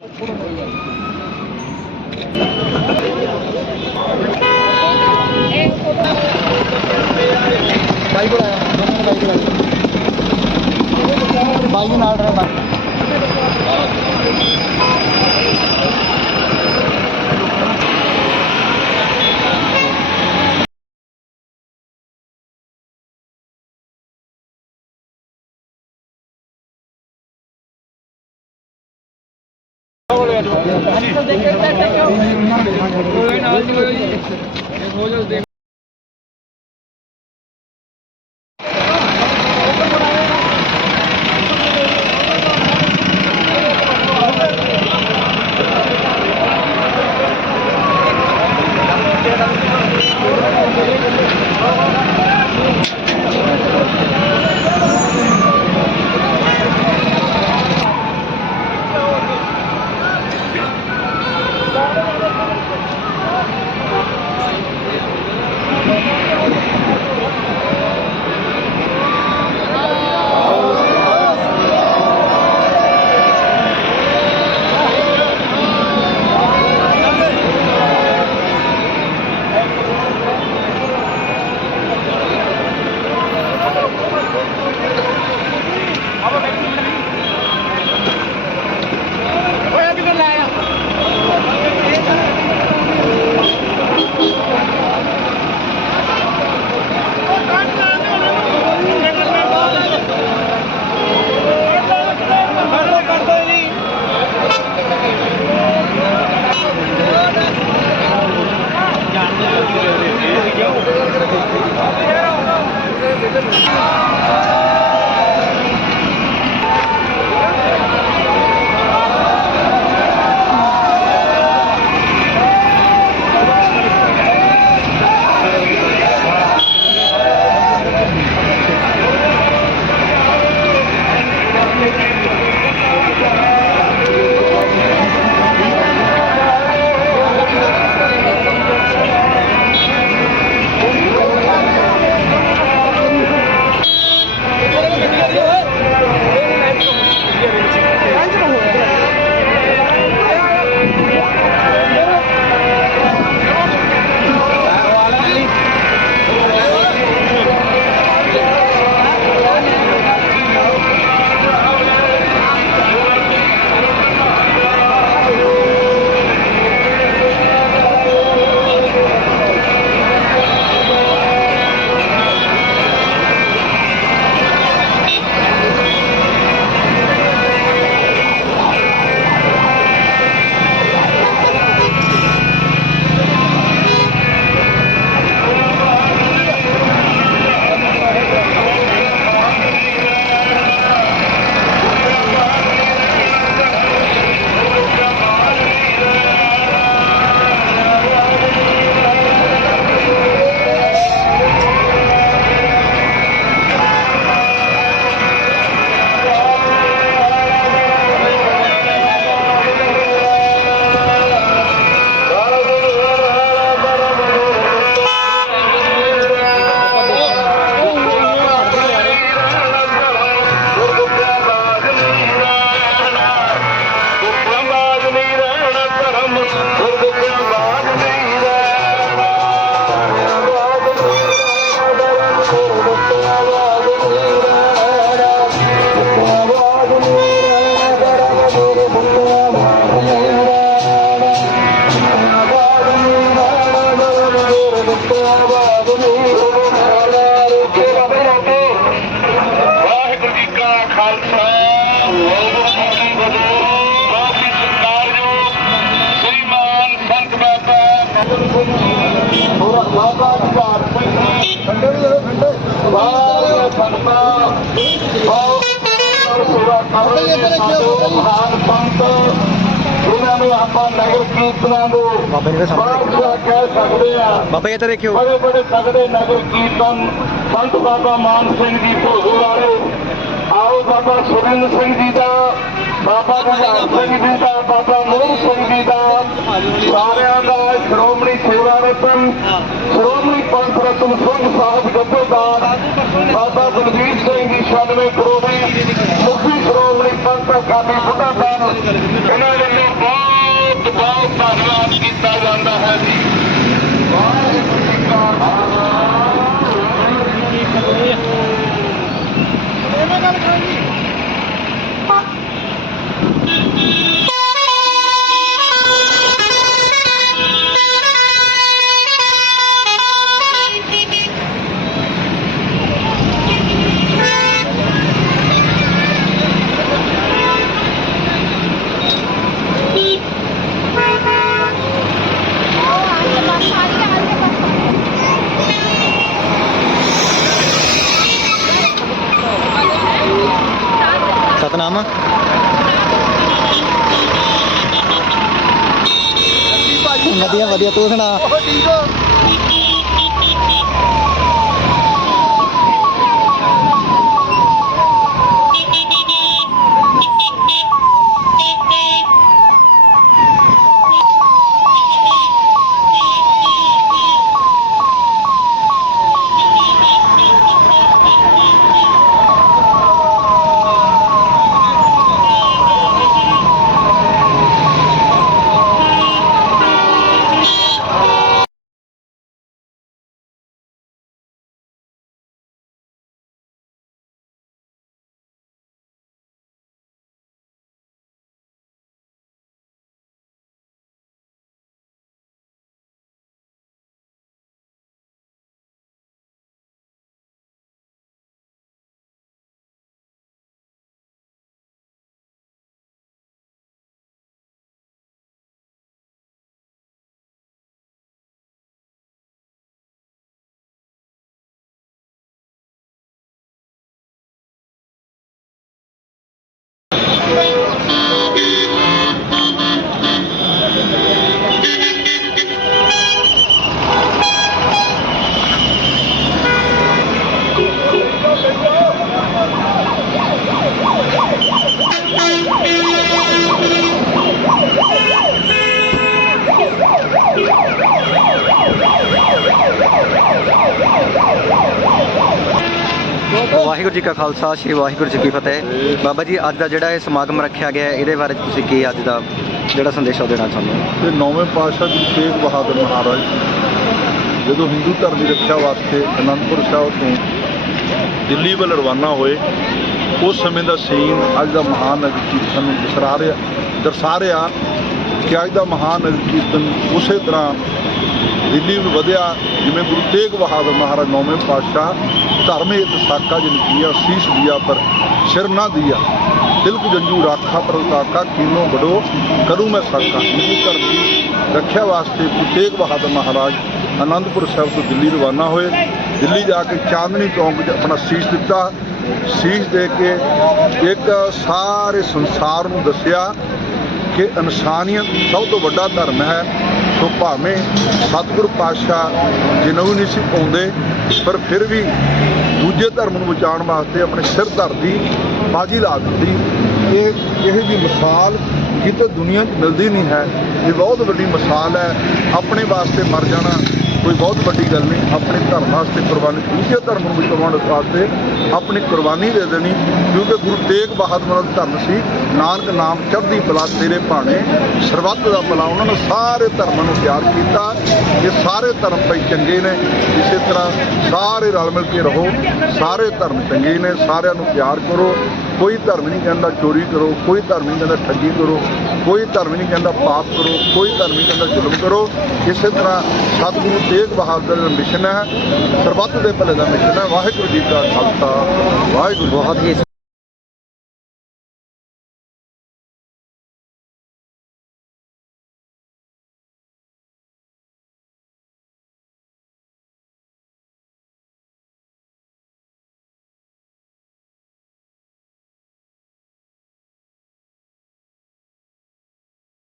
快过来呀！快过来！搬运啊！ਦੋਨੋਂ ਬਾਬਾ ਜੀ ਦੇ ਕਹਿ ਸਕਦੇ ਆ ਬਾਬਾ ਇੱਧਰ ਦੇਖਿਓ। ਬੜੇ ਬੜੇ ਤਗੜੇ ਨਗਰ ਕੀਰਤਨ ਸੰਤ ਬਾਬਾ ਮਾਨ ਸਿੰਘ ਜੀ ਭੋਗੂ ਵਾਲੇ। ਆਓ ਬਾਬਾ ਸੁਰਿੰਦਰ ਸਿੰਘ ਜੀ ਦਾ, ਬਾਬਾ ਗੁਰਦਾਸ ਸਿੰਘ ਜੀ ਦਾ, ਬਾਬਾ ਸ਼੍ਰੋਮਣੀ ਗਰੋਵੀ ਮੁਖੀ ਸ਼੍ਰੋਮਣੀ ਪੰਥ ਅਕਾਲੀ ਬੁੱਢਾ ਸਾਹਿਬ। ਇਹਨਾਂ ਵੱਲੋਂ ਬਹੁਤ ਬਹੁਤ ਧੰਨਵਾਦ ਕੀਤਾ ਜਾਂਦਾ ਨਾਮ? ਆ ਵਧੀਆ ਵਧੀਆ ਤੂੰ ਸੁਣਾ। ਵਾਹਿਗੁਰੂ ਜੀ ਕਾ ਖਾਲਸਾ, ਸ੍ਰੀ ਵਾਹਿਗੁਰੂ ਜੀ ਕੀ ਫਤਿਹ। ਬਾਬਾ ਜੀ, ਅੱਜ ਦਾ ਜਿਹੜਾ ਇਹ ਸਮਾਗਮ ਰੱਖਿਆ ਗਿਆ ਇਹਦੇ ਬਾਰੇ ਤੁਸੀਂ ਕੀ ਅੱਜ ਦਾ ਜਿਹੜਾ ਸੰਦੇਸ਼ ਦੇਣਾ ਚਾਹੁੰਦੇ ਹੋ? ਤੇ ਨੌਵੇਂ ਪਾਤਸ਼ਾਹ ਜੀ ਤੇਗ ਬਹਾਦਰ ਮਹਾਰਾਜ, ਜਦੋਂ ਹਿੰਦੂ ਧਰਮ ਦੀ ਰੱਖਿਆ ਵਾਸਤੇ ਅਨੰਦਪੁਰ ਸਾਹਿਬ ਤੋਂ ਦਿੱਲੀ ਵੱਲ ਰਵਾਨਾ ਹੋਏ, ਉਸ ਸਮੇਂ ਦਾ ਸੀਨ ਅੱਜ ਦਾ ਮਹਾਨ ਨਗਰ ਕੀਰਤਨ ਨੂੰ ਦਰਸਾ ਰਿਹਾ ਦਰਸਾ ਰਿਹਾ ਕਿ ਅੱਜ ਦਾ ਮਹਾਨ ਨਗਰ ਕੀਰਤਨ ਉਸੇ ਤਰ੍ਹਾਂ ਦਿੱਲੀ ਵੀ ਵਧਿਆ, ਜਿਵੇਂ ਗੁਰੂ ਤੇਗ ਬਹਾਦਰ ਮਹਾਰਾਜ ਨੌਵੇਂ ਪਾਤਸ਼ਾਹ ਧਰਮ ਇੱਕ ਸਾਕਾ ਜਿਨ ਕੀਆ, ਸੀਸ ਦਿਆ ਪਰ ਸਿਰ ਨਾ ਦਿਆ। ਤਿਲਕ ਜੰਜੂ ਰਾਖਾ ਪਰ ਕਾਕਾ ਕੀਨੋ ਬੜੋ ਕਰੂ ਮੈਂ ਸਾਕਾ। ਹਿੰਦੂ ਧਰਮ ਦੀ ਰੱਖਿਆ ਵਾਸਤੇ ਗੁਰੂ ਤੇਗ ਬਹਾਦਰ ਮਹਾਰਾਜ ਆਨੰਦਪੁਰ ਸਾਹਿਬ ਤੋਂ ਦਿੱਲੀ ਰਵਾਨਾ ਹੋਏ। ਦਿੱਲੀ ਜਾ ਕੇ ਚਾਂਦਨੀ ਚੌਂਕ 'ਚ ਆਪਣਾ ਸੀਸ ਦਿੱਤਾ। ਸੀਸ ਦੇ ਕੇ ਇੱਕ ਸਾਰੇ ਸੰਸਾਰ ਨੂੰ ਦੱਸਿਆ ਕਿ ਇਨਸਾਨੀਅਤ ਸਭ ਤੋਂ ਵੱਡਾ ਧਰਮ ਹੈ। ਸੋ ਭਾਵੇਂ ਸਤਿਗੁਰ ਪਾਤਸ਼ਾਹ ਜਿਹਨੂੰ ਨਹੀਂ ਸੀ ਪਾਉਂਦੇ, ਪਰ ਫਿਰ ਵੀ ਦੂਜੇ ਧਰਮ ਨੂੰ ਬਚਾਉਣ ਵਾਸਤੇ ਆਪਣੇ ਸਿਰ ਧਰਦੀ ਬਾਜੀ ਲਾ ਦਿੱਤੀ। ਇਹ ਇਹ ਜੀ ਮਿਸਾਲ ਕਿਤੇ ਦੁਨੀਆ 'ਚ ਮਿਲਦੀ ਨਹੀਂ ਹੈ। ਇਹ ਬਹੁਤ ਵੱਡੀ ਮਿਸਾਲ ਹੈ। ਆਪਣੇ ਵਾਸਤੇ ਮਰ ਜਾਣਾ ਕੋਈ ਬਹੁਤ ਵੱਡੀ ਗੱਲ ਨਹੀਂ। ਆਪਣੇ ਧਰਮ ਵਾਸਤੇ ਕੁਰਬਾਨੀ, ਦੂਜੇ ਧਰਮ ਨੂੰ ਬਚਾਉਣ ਵਾਸਤੇ ਆਪਣੀ ਕੁਰਬਾਨੀ ਦੇ ਦੇਣੀ। ਕਿਉਂਕਿ ਗੁਰੂ ਤੇਗ ਬਹਾਦਰ ਦਾ ਧਰਮ ਸੀ, ਨਾਨਕ ਨਾਮ ਚੜ੍ਹਦੀ ਬਲਾ ਤੇਰੇ ਭਾਣੇ, ਸਰਬੱਤ ਦਾ ਭਲਾ ਉਹਨਾਂ ਨੇ ਸਾਰੇ ਧਰਮਾਂ ਨੂੰ ਪਿਆਰ ਕੀਤਾ। ਇਹ ਸਾਰੇ ਧਰਮ ਭਾਈ ਚੰਗੇ ਨੇ, ਇਸੇ ਤਰ੍ਹਾਂ ਸਾਰੇ ਰਲ ਮਿਲ ਕੇ ਰਹੋ, ਸਾਰੇ ਧਰਮ ਚੰਗੇ ਨੇ, ਸਾਰਿਆਂ ਨੂੰ ਪਿਆਰ ਕਰੋ। ਕੋਈ ਧਰਮ ਨਹੀਂ ਕਹਿੰਦਾ ਚੋਰੀ ਕਰੋ, ਕੋਈ ਧਰਮ ਨਹੀਂ ਕਹਿੰਦਾ ਠੱਗੀ ਕਰੋ, ਕੋਈ ਧਰਮ ਨਹੀਂ ਕਹਿੰਦਾ ਪਾਪ ਕਰੋ, ਕੋਈ ਧਰਮ ਨਹੀਂ ਕਹਿੰਦਾ ਜ਼ੁਲਮ ਕਰੋ। ਇਸੇ ਤਰ੍ਹਾਂ ਸਤਿਗੁਰੂ ਤੇਗ ਬਹਾਦਰ ਦਾ ਮਿਸ਼ਨ ਹੈ, ਸਰਬੱਤ ਦੇ ਭਲੇ ਦਾ ਮਿਸ਼ਨ ਹੈ। ਵਾਹਿਗੁਰੂ ਜੀ ਕਾ ਖਾਲਸਾ, ਵਾਹਿਗੁਰੂ ਬਹੁਤ ਹੀ